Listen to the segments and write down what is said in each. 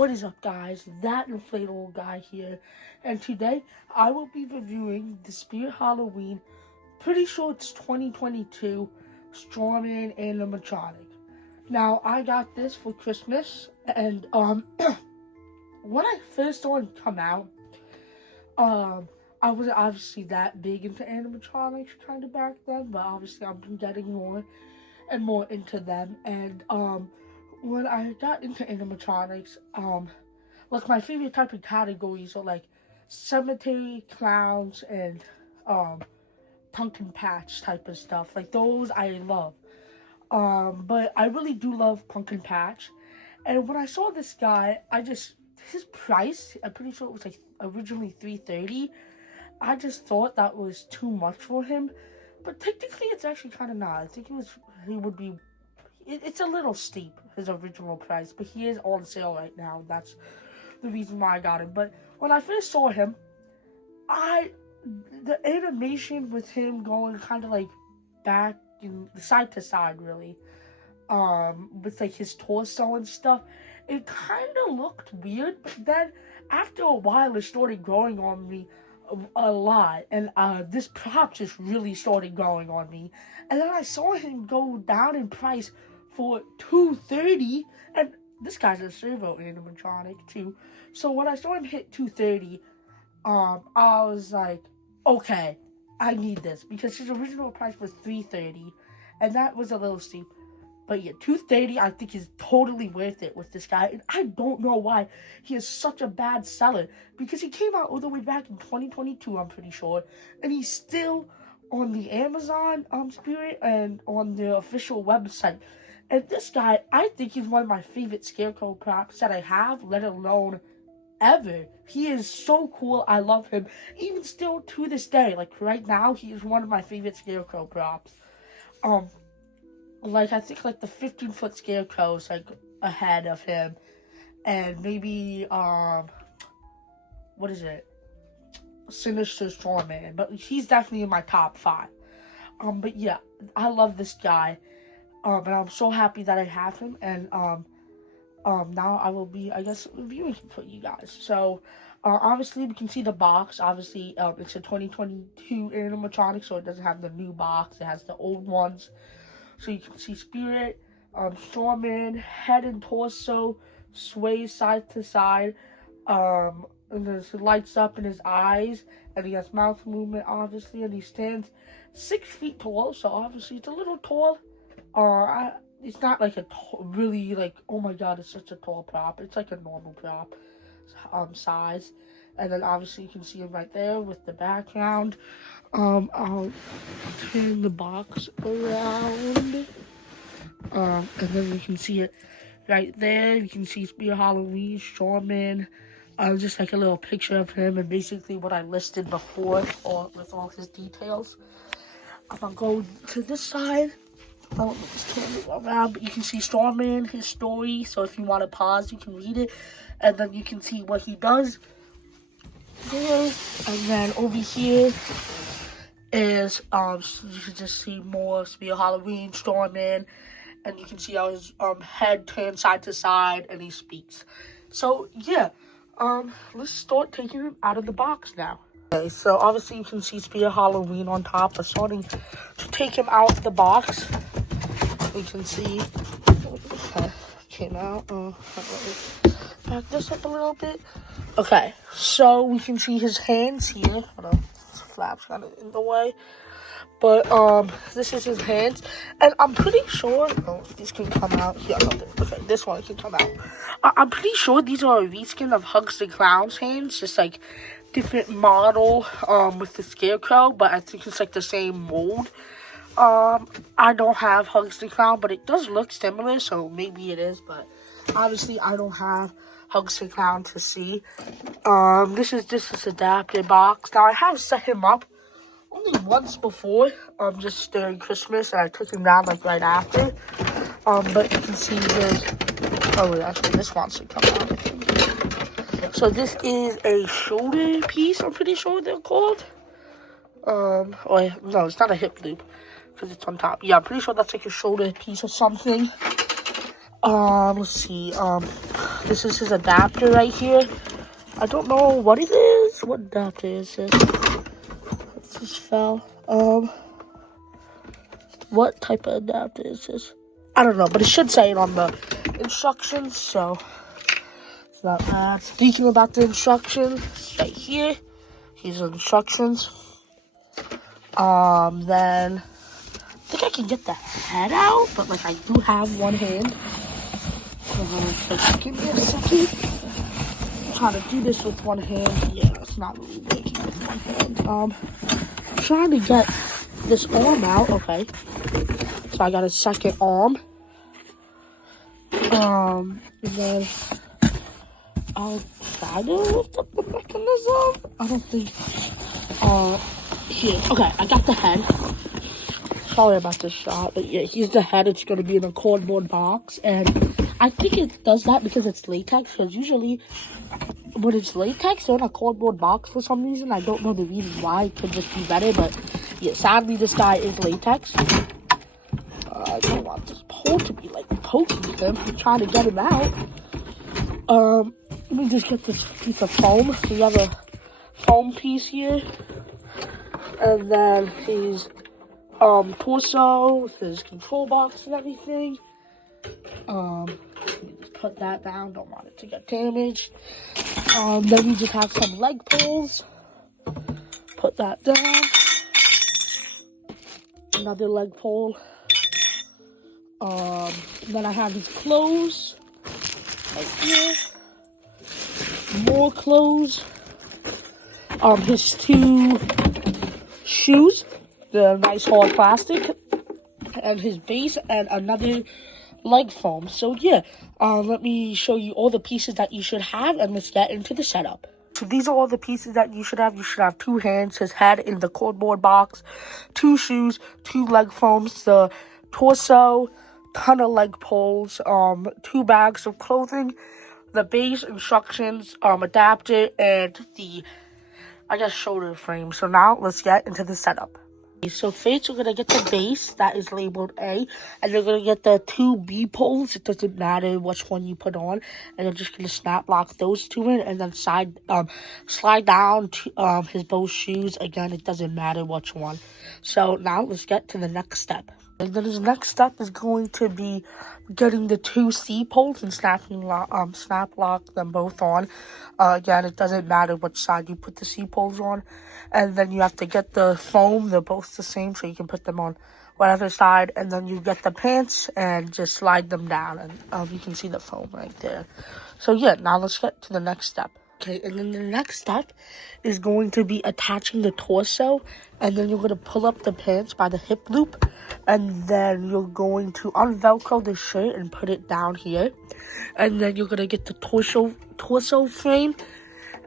What is up, guys? That inflatable guy here, and today I will be reviewing the Spirit Halloween. Pretty sure it's 2022 Strawman Animatronic. Now I got this for Christmas, and when I first saw him come out, I wasn't obviously that big into animatronics kind of back then, but obviously I've been getting more and more into them, and when I got into animatronics, like my favorite type of categories are like cemetery, clowns, and pumpkin patch type of stuff. Like those I love. But I really do love pumpkin patch. And when I saw this guy, his price, I'm pretty sure it was like originally $330. I just thought that was too much for him. But technically it's actually kind of not. I think it's a little steep, his original price, but he is on sale right now. That's the reason why I got him. But when I first saw him, the animation with him going kind of like back and side to side, really, with like his torso and stuff, it kind of looked weird. But then after a while, it started growing on me a lot, and this prop just really started growing on me. And then I saw him go down in price for $230, and this guy's a servo animatronic too. So when I saw him hit $230, I was like, okay, I need this, because his original price was $330, and that was a little steep. But yeah, $230 I think is totally worth it with this guy, and I don't know why he is such a bad seller, because he came out all the way back in 2022, I'm pretty sure, and he's still on the Amazon Spirit and on the official website. And this guy, I think he's one of my favorite scarecrow props that I have, let alone ever. He is so cool. I love him. Even still to this day, like right now, he is one of my favorite scarecrow props. Like I think like the 15-foot scarecrow's like ahead of him, and maybe what is it? Sinister Strawman, but he's definitely in my top 5. But yeah, I love this guy. And I'm so happy that I have him, and now I will be, I guess, reviewing him for you guys. So, obviously, we can see the box. Obviously, it's a 2022 animatronic, so it doesn't have the new box. It has the old ones. So you can see Spirit, Strawman, head and torso, sways side to side, and it lights up in his eyes, and he has mouth movement, obviously, and he stands 6 feet tall, so obviously it's a little tall. It's not like really like, oh my god, it's such a tall prop. It's like a normal prop size. And then obviously you can see him right there with the background. I'll turn the box around. And then you can see it right there. You can see Spirit Halloween, Strawman. Just like a little picture of him, and basically what I listed before, with all his details. I'm gonna go to this side. Just turn it around, but you can see Strawman, his story. So if you want to pause, you can read it, and then you can see what he does there. And then over here is you can just see more Spirit Halloween, Strawman, and you can see how his head turns side to side and he speaks. So yeah, let's start taking him out of the box now. Okay, so obviously you can see Spirit Halloween on top. We're starting to take him out of the box. We can see, okay, came out, back this up a little bit. Okay, so we can see his hands here. Hold on, this flap's kind of in the way. But, this is his hands, and I'm pretty sure, these can come out. Yeah, okay, this one can come out. I'm pretty sure these are a reskin of Hugs the Clown's hands, just like different model, with the scarecrow, but I think it's like the same mold. I don't have Hugs the Clown, but it does look similar, so maybe it is, but obviously I don't have Hugs the Clown to see. This is just this adapted box. Now, I have set him up only once before, just during Christmas, and I took him down, like, right after. But you can see there's, oh, wait, actually, this wants to come out, I think. So this is a shoulder piece, I'm pretty sure they're called. No, it's not a hip loop, because it's on top. Yeah, I'm pretty sure that's like a shoulder piece or something. Let's see. This is his adapter right here. I don't know what it is. What adapter is this? It just fell. What type of adapter is this? I don't know, but it should say it on the instructions, so it's not bad. Speaking about the instructions, right here, here's the instructions. Then I think I can get the head out, but like I do have one hand. Give me a second. I'm trying to do this with one hand. Yeah, it's not really working with one hand. I'm trying to get this arm out. Okay, so I got a second arm. And then I'll try to lift up the mechanism. I don't think. Here. Okay, I got the head. Sorry about this shot, but yeah, here's the head. It's gonna be in a cardboard box, and I think it does that because it's latex. Because usually, when it's latex, they're in a cardboard box for some reason. I don't know the reason why. It could just be better, but yeah, sadly, this guy is latex. I don't want this pole to be like poking him. I'm trying to get him out. Let me just get this piece of foam. We have a foam piece here, and then his torso with his control box and everything. Let me just put that down. Don't want it to get damaged. Then we just have some leg pulls. Put that down. Another leg pull. Then I have his clothes right here. More clothes. His two shoes, the nice hard plastic, and his base, and another leg foam. So yeah, let me show you all the pieces that you should have, and let's get into the setup. So these are all the pieces that you should have. You should have 2 hands, his head in the cardboard box, 2 shoes, 2 leg foams, the torso, ton of leg pulls, 2 bags of clothing, the base, instructions, adapter, and the, I guess, shoulder frame. So now let's get into the setup. So first you're going to get the base that is labeled A, and you're going to get the 2 B poles. It doesn't matter which one you put on, and you're just going to snap lock those 2 in, and then slide down to his both shoes. Again, it doesn't matter which one. So now let's get to the next step. And then his next step is going to be getting the 2 C poles and snap lock them both on. Again, it doesn't matter which side you put the C poles on. And then you have to get the foam. They're both the same, so you can put them on whatever side. And then you get the pants and just slide them down. And you can see the foam right there. So yeah, now let's get to the next step. Okay, and then the next step is going to be attaching the torso, and then you're going to pull up the pants by the hip loop, and then you're going to unvelcro the shirt and put it down here, and then you're going to get the torso frame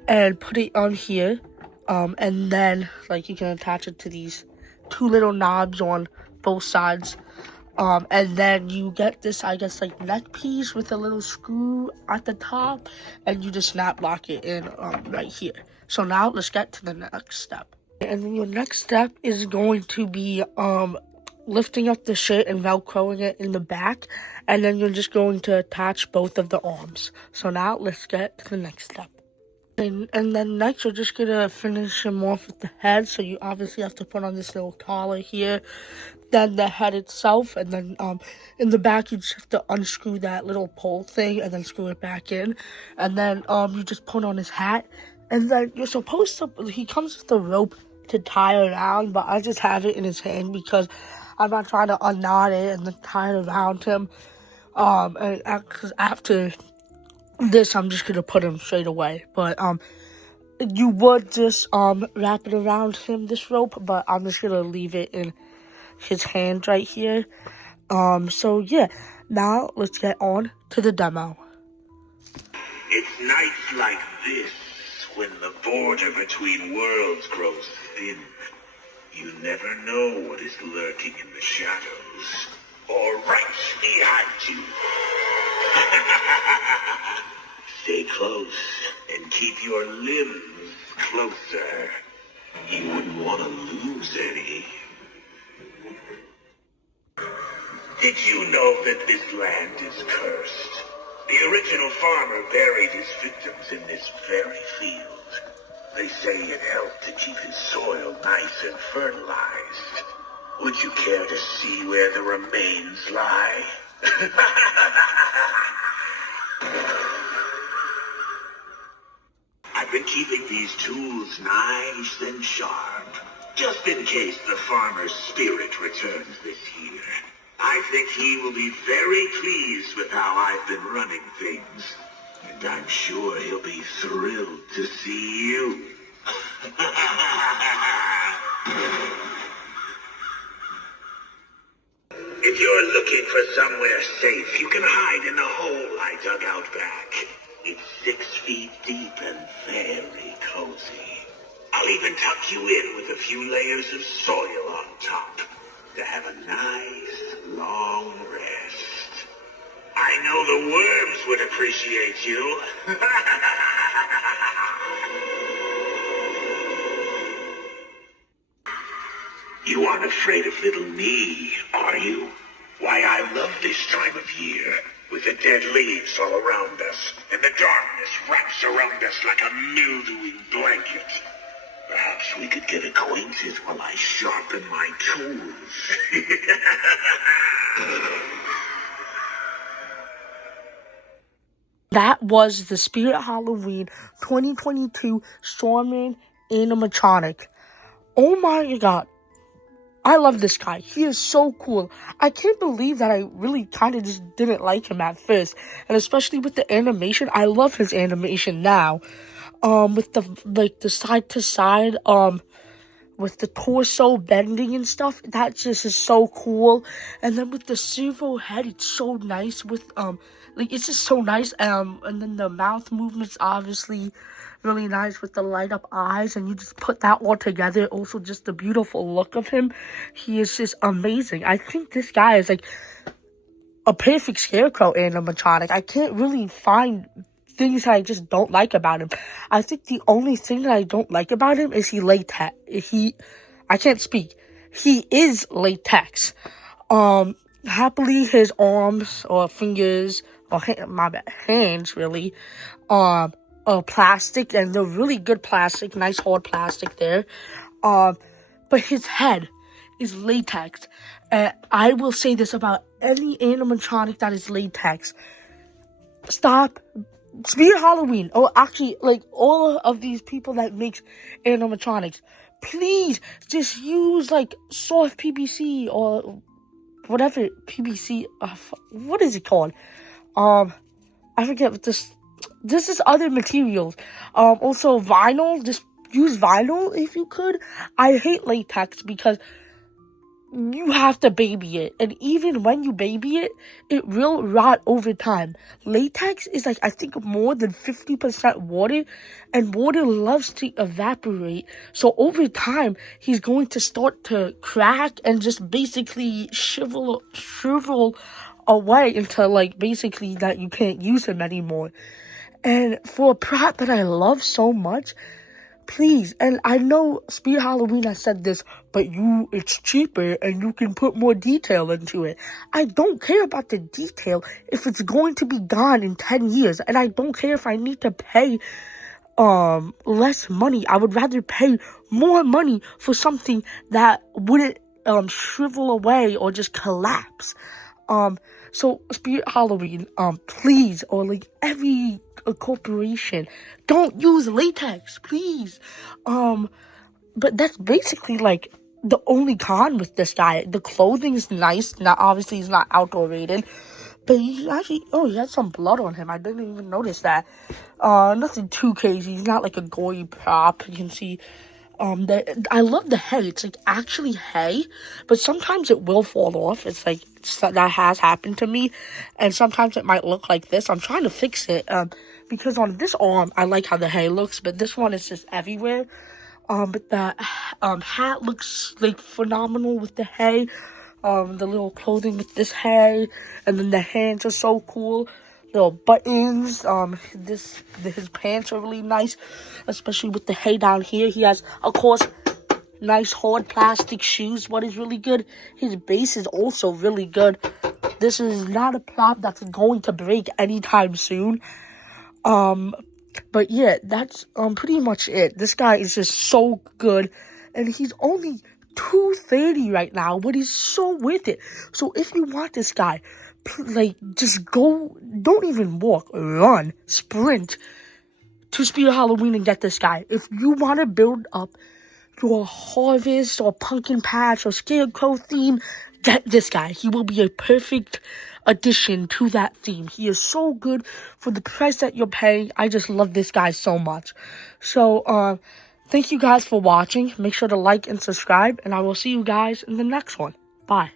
and put it on here, and then like you can attach it to these 2 little knobs on both sides. And then you get this, I guess, like neck piece with a little screw at the top, and you just snap lock it in right here. So now let's get to the next step. And then your next step is going to be lifting up the shirt and velcroing it in the back, and then you're just going to attach both of the arms. So now let's get to the next step. And then next, you're just going to finish him off with the head. So you obviously have to put on this little collar here. Then the head itself. And then in the back, you just have to unscrew that little pole thing and then screw it back in. And then you just put on his hat. And then you're supposed to, he comes with the rope to tie around. But I just have it in his hand because I'm not trying to unknot it and then tie it around him. And after this, I'm just gonna put him straight away. But you would just wrap it around him, this rope, but I'm just gonna leave it in his hand right here. So yeah, now let's get on to the demo. It's nights like this when the border between worlds grows thin. You never know what is lurking in the shadows or right behind you. Stay close and keep your limbs closer. You wouldn't want to lose any. Did you know that this land is cursed? The original farmer buried his victims in this very field. They say it helped to keep his soil nice and fertilized. Would you care to see where the remains lie? I've been keeping these tools nice and sharp, just in case the farmer's spirit returns this year. I think he will be very pleased with how I've been running things. And I'm sure he'll be thrilled to see you. If you're looking for somewhere safe, you can hide in the hole I dug out back. It's 6 feet deep and very cozy. I'll even tuck you in with a few layers of soil on top to have a nice, long rest. I know the worms would appreciate you. You aren't afraid of little me, are you? Why, I love this time of year, with the dead leaves all around us, and the darkness wraps around us like a mildewing blanket. Perhaps we could get acquainted while I sharpen my tools. That was the Spirit Halloween 2022 Strawman Animatronic. Oh my god. I love this guy. He is so cool. I can't believe that I really kind of just didn't like him at first. And especially with the animation. I love his animation now. With the side to side, with the torso bending and stuff. That just is so cool. And then with the servo head, it's so nice with, it's just so nice. And then the mouth movements, obviously really nice with the light up eyes, and you just put that all together. Also, just the beautiful look of him. He is just amazing. I think this guy is like a perfect Scarecrow animatronic. I can't really find things that I just don't like about him. I think the only thing that I don't like about him is I can't speak. He is latex. Happily his arms or fingers or hands really, plastic, and they're really good plastic, nice hard plastic there. But his head is latex. I will say this about any animatronic that is latex. Stop. Spirit Halloween, or actually, like, all of these people that makes animatronics, please just use, like, soft PVC or whatever PVC, what is it called? I forget what this is other materials. Also vinyl, just use vinyl if you could. I hate latex because you have to baby it, and even when you baby it, it will rot over time. Latex is like, I think, more than 50% water, and water loves to evaporate, so over time he's going to start to crack and just basically shrivel away until, like, basically that you can't use him anymore. And for a prop that I love so much, please, and I know Spirit Halloween has said this, but it's cheaper and you can put more detail into it. I don't care about the detail if it's going to be gone in 10 years, and I don't care if I need to pay less money. I would rather pay more money for something that wouldn't shrivel away or just collapse. So Spirit Halloween, please, or like every corporation, don't use latex, please. But that's basically like the only con with this guy. The clothing is nice. Now, obviously, he's not outdoor rated, but he had some blood on him. I didn't even notice that. Nothing too crazy. He's not like a gory prop. You can see. I love the hay. It's like actually hay, but sometimes it will fall off. It's like that has happened to me, and sometimes it might look like this. I'm trying to fix it, because on this arm I like how the hay looks, but this one is just everywhere. But the hat looks like phenomenal with the hay. The little clothing with this hay, and then the hands are so cool. Little buttons. His pants are really nice, especially with the hay down here. He has, of course, nice hard plastic shoes. What is really good, his base is also really good. This is not a prop that's going to break anytime soon. But yeah, that's pretty much it. This guy is just so good, and he's only $230 right now, but he's so worth it. So if you want this guy, like, just go, don't even walk, run, sprint to Speed of Halloween and get this guy. If you want to build up your Harvest or Pumpkin Patch or Scarecrow theme, get this guy. He will be a perfect addition to that theme. He is so good for the price that you're paying. I just love this guy so much. So, thank you guys for watching. Make sure to like and subscribe, and I will see you guys in the next one. Bye.